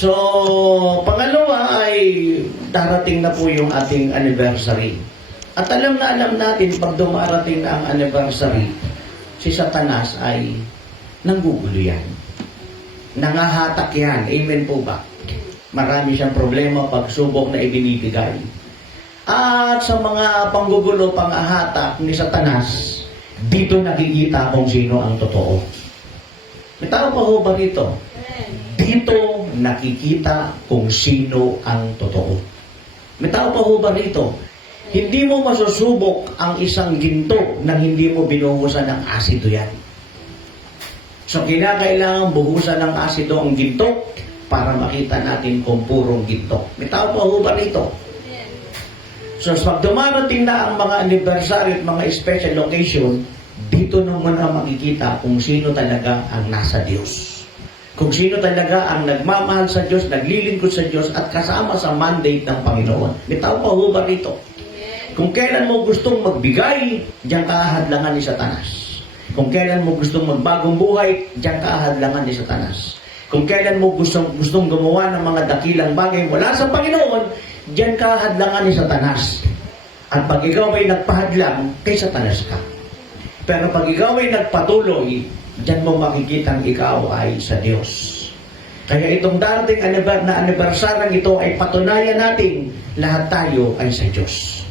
So, pangalawa ay darating na po yung ating anniversary. At alam na alam natin, pag dumarating na ang anniversary, si Satanas ay nanggugulo yan. Nangahatak yan. Amen po ba? Marami siyang problema pagsubok na ibinibigay. At sa mga panggugulo, pangahatak ni Satanas, dito nakikita kung sino ang totoo. May tao pa ho ba rito? Dito nakikita kung sino ang totoo. May tao pa ho ba rito? Hindi mo masusubok ang isang ginto nang hindi mo binuhusan ng asido yan. So, kinakailangan buhusan ng asido ang ginto para makita natin kung purong ginto. May tao pa ho ba rito? So, pag dumarating na ang mga anniversary at mga special occasion, dito naman ang makikita kung sino talaga ang nasa Diyos. Kung sino talaga ang nagmamahal sa Diyos, naglilingkod sa Diyos, at kasama sa mandate ng Panginoon. May tao pa ho ba rito? Kung kailan mo gustong magbigay, diyan ka hadlangan ni Satanas. Kung kailan mo gustong magbagong buhay, diyan ka hadlangan ni Satanas. Kung kailan mo gustong, gustong gumawa ng mga dakilang bagay mula sa Panginoon, diyan ka hadlangan ni Satanas. At pag ikaw ay nagpahadlang, kay Satanas ka. Pero pag ikaw ay nagpatuloy, diyan mo makikitang ikaw ay sa Diyos. Kaya itong darating anibar na anibersarang ito ay patunayan natin lahat tayo ay sa Diyos.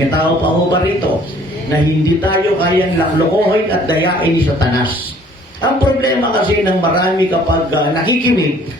May tao pa ho ba rito na hindi tayo kayang laklokohin at dayain ni Satanas? Ang problema kasi ng marami kapag ah, nakikinig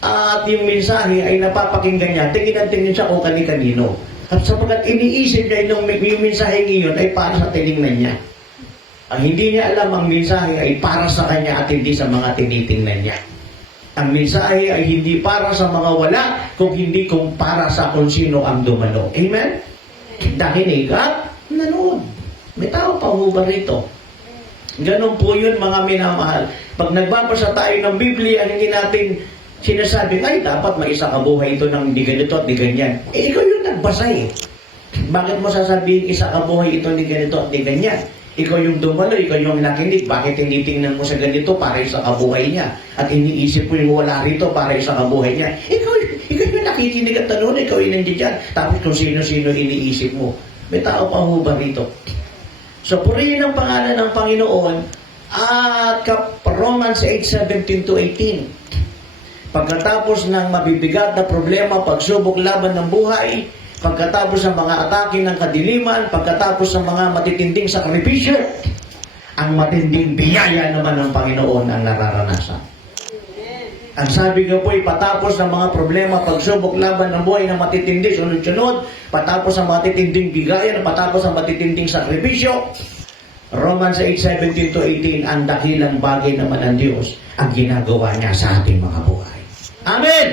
at yung mensahe ay napapakinggan niya, tingin ang tingin siya kung kani-kanino. At sapagkat iniisip niya yung, yung mensahe ngayon ay para sa tiningnan niya. Ang hindi niya alam ang mensahe ay para sa kanya at hindi sa mga tinitingnan niya. Ang mensahe ay hindi para sa mga wala, kung hindi kung para sa kung sino ang dumalo. Amen? Nakinig at nanood. May tao pa ho ba rito? Ganon po yun mga minamahal. Pag nagbabasa tayo ng Biblia, hindi natin sinasabi, ay dapat may isa kabuhay ito ng di ganito at di ganyan. Eh, ikaw yung nagbasa eh. Bakit mo sasabihin isa kabuhay ito ni ganito at di ganyan? Ikaw yung dumalo, ikaw yung nakinig. Bakit tinitingnan mo sa ganito para sa kabuhay niya? At iniisip mo yung wala rito para sa kabuhay niya. Ikaw, ikaw yung nakikinig at tanong, ikaw yung nandiyan. Tapos kung sino-sino iniisip mo. May tao pa ho ba rito? So, purihin ang pangalan ng Panginoon at Romans 8:17 to 18. Pagkatapos ng mabibigat na problema, pagsubok laban ng buhay, pagkatapos ng mga atake ng kadiliman, pagkatapos ng mga matitinding sakripisyo, ang matinding biyaya naman ng Panginoon ang nararanasan. Ang sabi nga po, patapos ng mga problema, pagsubok laban ng buhay na matitindi, sunod-sunod, patapos ang matitinding bigayan, patapos ang matitinding sakripisyo, Romans 8:17 to 18, ang dakilang bagay naman ng Diyos ang ginagawa niya sa ating mga buhay. Amen!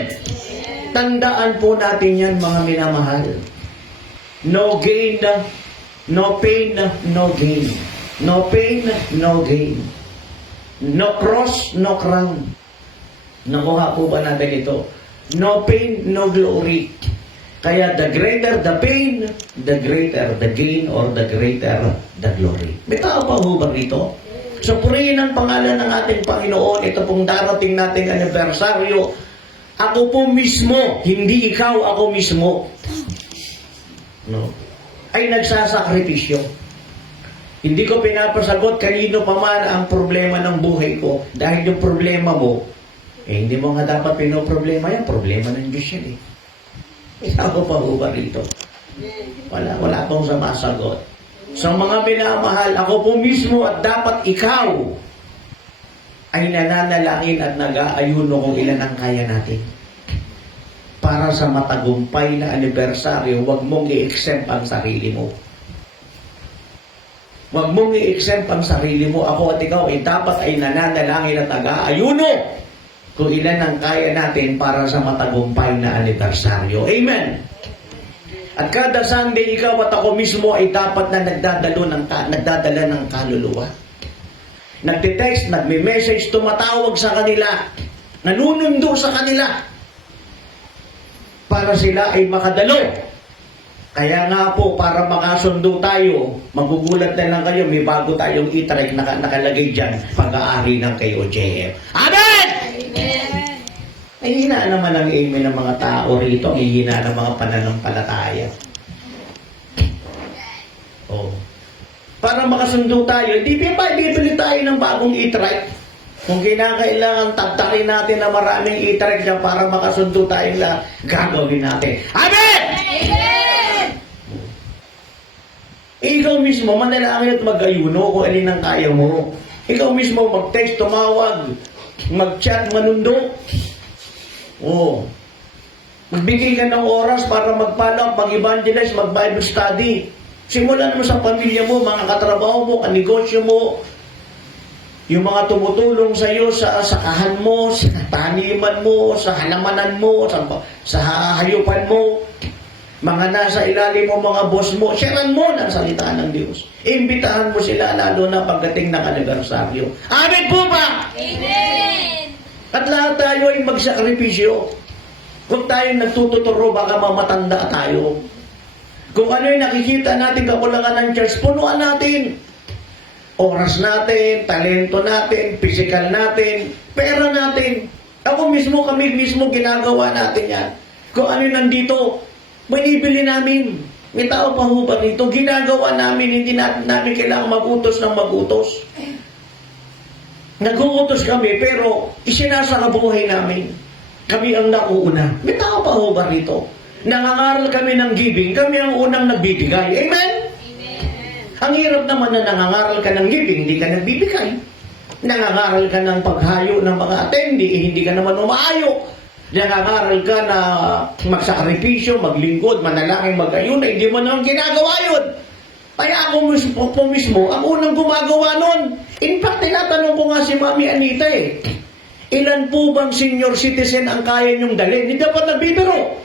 Tandaan po natin yan, mga minamahal. No gain, no pain, no gain. No pain, no gain. No cross, no crown. Nakuha po ba natin ito? No pain, no glory. Kaya the greater the pain, the greater the gain or the greater the glory. May tao pa ho ba rito? So purihin ang pangalan ng ating Panginoon. Ito pong darating nating anibersaryo. Ako po mismo, hindi ikaw ako mismo. No? Ay nagsasakripisyo. Hindi ko pinapasagot kanino pa man ang problema ng buhay ko. Dahil yung problema mo, eh, hindi mo nga dapat pinoproblema yan. Problema ng Diyos yan eh. Isa ko pa ho ba rito? Wala, wala akong sumasagot. Sa mga minamahal, ako po mismo at dapat ikaw ay nananalangin at nag-aayuno kung ilan ang kaya natin. Para sa matagumpay na anibersaryo, huwag mong i-exempt ang sarili mo. Huwag mong i-exempt ang sarili mo. Ako at ikaw ay dapat ay nananalangin at nag-aayuno kung ilan ang kaya natin para sa matagumpay na anibersaryo. Amen! At kada Sunday, ikaw at ako mismo ay dapat na nagdadalo ng, nagdadala ng kaluluwa. Nagte-text, nagme-message, tumatawag sa kanila, nanunundo sa kanila para sila ay makadalo. Kaya nga po, para makasundo tayo, magugulat na lang kayo, may bago tayong e-trike na nakalagay dyan, pag-aari ng kay OJF. Amen! Ay, hina naman ang aim ng mga tao rito. Ang hina ng mga pananampalataya. Oh. Para makasundo tayo, di ba bibili tayo ng bagong e-trike? Kung kinakailangan tagtakin natin na maraming e-trike dyan para makasundo tayo lahat, gagawin natin. Amen! Ikaw mismo, manalangin at mag-ayuno kung alin ang kaya mo. Ikaw mismo, mag-text, tumawag, mag-chat, manundo. Oo. Magbigay ka ng oras para mag-follow, mag-evangelize, mag-Bible study. Simulan mo sa pamilya mo, mga katrabaho mo, kanegosyo mo, yung mga tumutulong sa iyo sa sakahan mo, sa taniman mo, sa halamanan mo, sa, sa hayupan mo, mga nasa ilalim mo, mga boss mo, sharean mo ng salita ng Diyos. Imbitahan mo sila lalo na pagdating ng anibersaryo. Amen po ba? Amen! At lahat tayo ay magsakripisyo. Kung tayo nagtututuro, baka mamatanda tayo. Kung ano yung nakikita natin kakulangan ng church, punuan natin. Oras natin, talento natin, physical natin, pera natin. Ako mismo, kami mismo, ginagawa natin yan. Kung ano yung nandito, binibili namin. May tao pa ho ba rito? Ginagawa namin, hindi natin namin kailangan magutos ng magutos. Nag-uutos kami, pero isinasakabuhay namin. Kami ang nakuuna. May tao pa ho ba rito? Nangangaral kami ng giving, kami ang unang nagbibigay. Amen? Amen! Ang hirap naman na nangangaral ka ng giving, hindi ka nagbibigay. Nangangaral ka ng paghayo ng mga attendee, eh, hindi ka naman umaayo. Nangangaral ka na magsakripisyo, maglingkod, manalangin, mag-ayun, hindi mo naman ginagawa yun. Kaya ako mismo, po mismo, ang unang gumagawa nun. In fact, tinatanong ko nga si Mami Anita eh, ilan po bang senior citizen ang kaya niyong dalhin? Hindi dapat nagbibiro.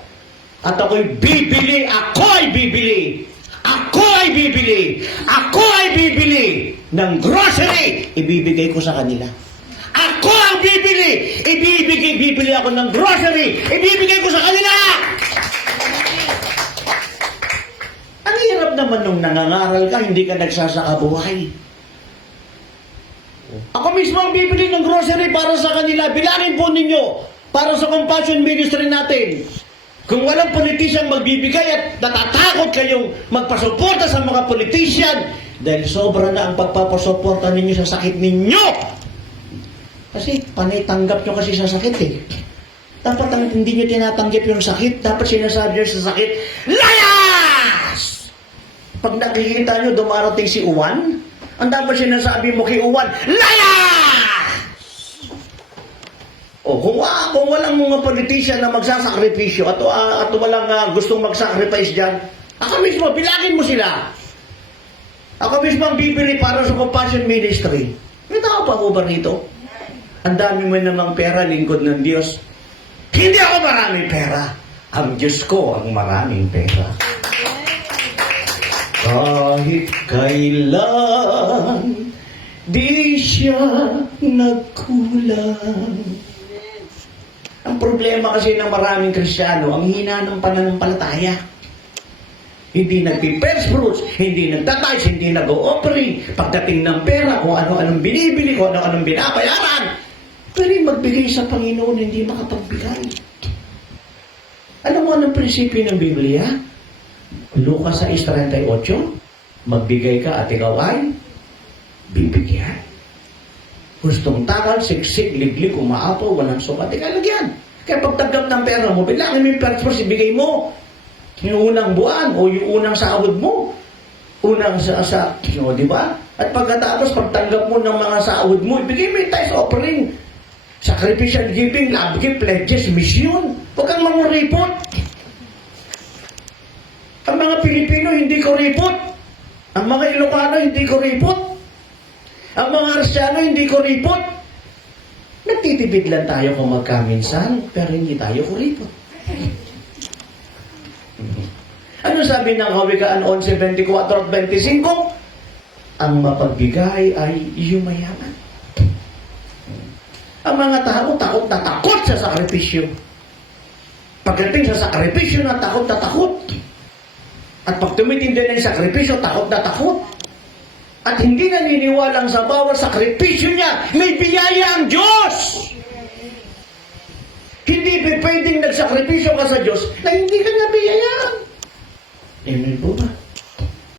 At ako'y bibili, ako ay bibili, ako ay bibili, ako ay bibili ng grocery, ibibigay ko sa kanila. Ako ang bibili, ibibigay, bibili ako ng grocery, ibibigay ko sa kanila. Ang hirap naman nung nangangaral ka, hindi ka nagsasakabuhay. Ako mismo ang bibili ng grocery para sa kanila. Bilangin po ninyo para sa compassion ministry natin. Kung walang politisyang magbibigay at natatakot kayong magpasuporta sa mga politician dahil sobra na ang pagpapasuporta ninyo sa sakit ninyo. Kasi panay tanggap nyo kasi sa sakit eh. Dapat ang hindi nyo tinatanggap yung sakit, dapat sinasabi nyo sa sakit, Layas! Pag nakikita nyo dumarating si Uwan, ang dapat sinasabi mo kay Uwan, Layas! O kung, wa- kung walang mga politician na magsasakripisyo at, ah, at walang ah, gustong magsacrifice dyan, ako mismo, bilangin mo sila. Ako mismo ang bibili para sa compassion ministry. May tao pa ko ba rito? Ang dami mo namang pera, lingkod ng Diyos. Hindi ako maraming pera. Ang Diyos ko ang maraming pera. Kahit kailan, di siya nagkulang. Ang problema kasi ng maraming Kristiyano, ang hina ng pananampalataya. Hindi nagpi-first fruits, hindi nagtatize, hindi nag-offering. Pagdating ng pera, kung ano-anong binibili, kung ano-anong binabayaran. Pero yung magbigay sa Panginoon, hindi makapagbigay. Alam mo anong prinsipyo ng Biblia? Lucas 6.38 Magbigay ka at ikaw ay bibigyan. Gustong takal, siksik, liglig, umaapaw, walang sukat, ikalagyan. Kaya pagtanggap ng pera mo, bilangin mo yung first fruits, ibigay mo. Yung unang buwan o yung unang sahod mo. Unang sa, sa o, di ba? At pagkatapos, pagtanggap mo ng mga sahod mo, ibigay mo yung tithes offering. Sacrificial giving, love gift, pledges, mission. Huwag kang manguripot. Ang mga Pilipino hindi ko ripot. Ang mga Ilocano hindi ko ripot. Ang mga Arsyano hindi ko ripot. Nagtitipid lang tayo kung magkaminsan, pero hindi tayo kuripot. Ano sabi ng Hawikaan 11.24 at 25? Ang mapagbigay ay yumayaman. Ang mga tao takot na takot sa sakripisyo. Pagdating sa sakripisyo na takot na takot. At pag tumitindi na yung sakripisyo, takot na takot. At hindi naniniwalang sa bawat sakripisyo niya, may biyaya ang Diyos. Hindi pwedeng nagsakripisyo ka sa Diyos na hindi ka niya biyayaan. Amen po ba?